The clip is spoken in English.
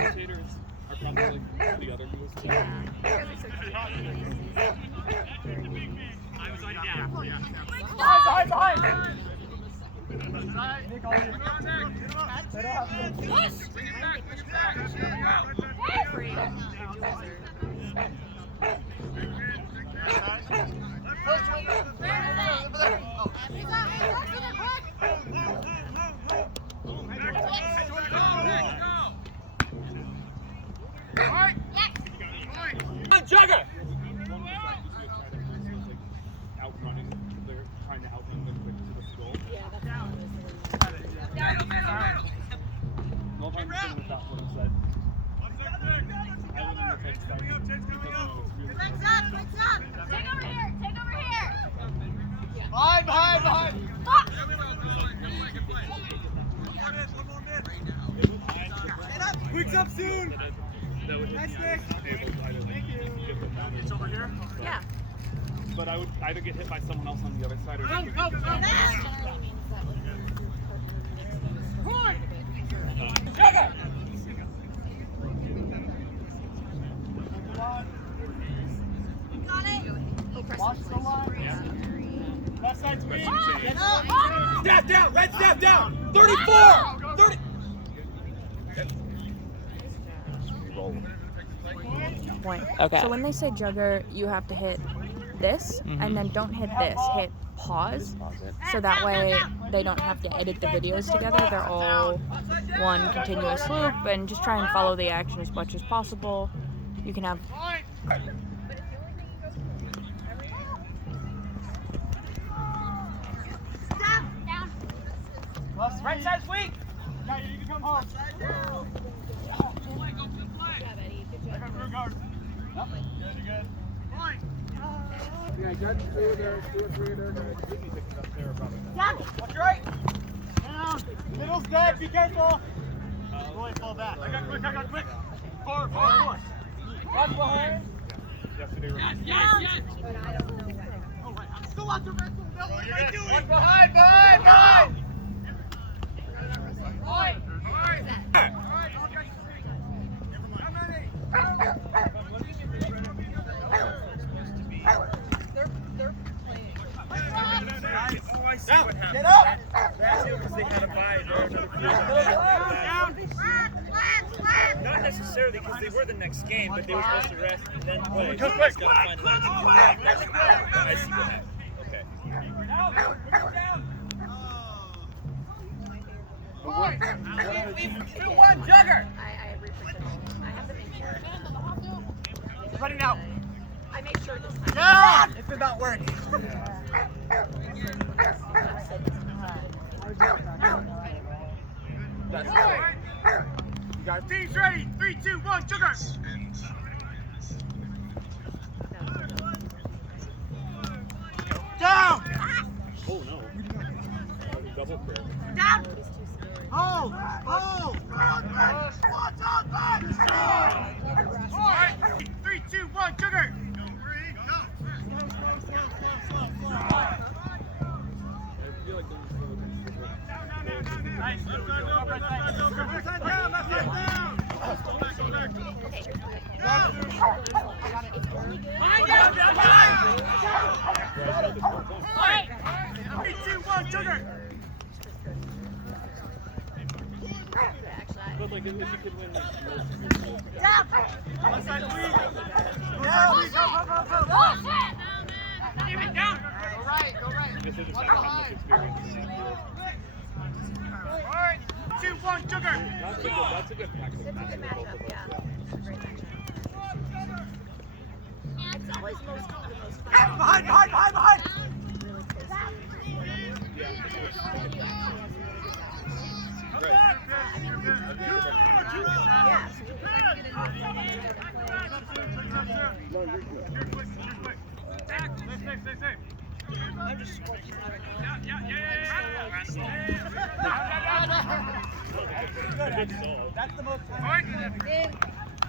commentators are probably the other newest team. Jugger! Outrunning, they're trying to outrun them quick to the goal. Yeah, that's how it No, if I'm saying that's what I said. I live in the text side. Legs up! Take over here! Behind! Quick's up soon! Nice, Nick! Thank you. It's over here? Yeah. But I would either get hit by someone else on the other side or Generally means that like Jugger! Got it! Watch the line. Left side's weak. Staff down! Red staff down! 34! 30! Point. Okay. So when they say jugger, you have to hit this, and then don't hit this. Hit pause, so that way they don't have to edit the videos together. They're all one continuous loop, and just try and follow the action as much as possible. You can have. Right side's weak! Yeah, you can come home. I got rear guard. Yep. Good. Yeah, got 2 there, 2 or 3 there. Watch right! Down! Middle's dead, be careful! Really fall back. I got quick! Forward! One behind! Yesterday, Oh, wait, I'm still on the rental! No, what am I doing? One behind! Get up! Not necessarily because they were the next game, but they were supposed to rest and then play. Come quick! I see what happened. Okay. We've 2-1 Jugger! I represent. I have to make sure. Ready now! I make sure this time. Down! It did not work. That's good. You got teams ready. 3, 2, 1, Jugger! Down! Oh no. Double clear. Down! Hold! 3, 2, 1, Jugger! Nice. Left side down! Behind! 3, 2, 1, Jugger! But like, if you could win, like, Down! Left side weak! Go! Keep it down! Go right! this is just having this experience. 2, 1, Jugger! That's a good practice match for both of us. It's always the most fun. Behind! That's the most.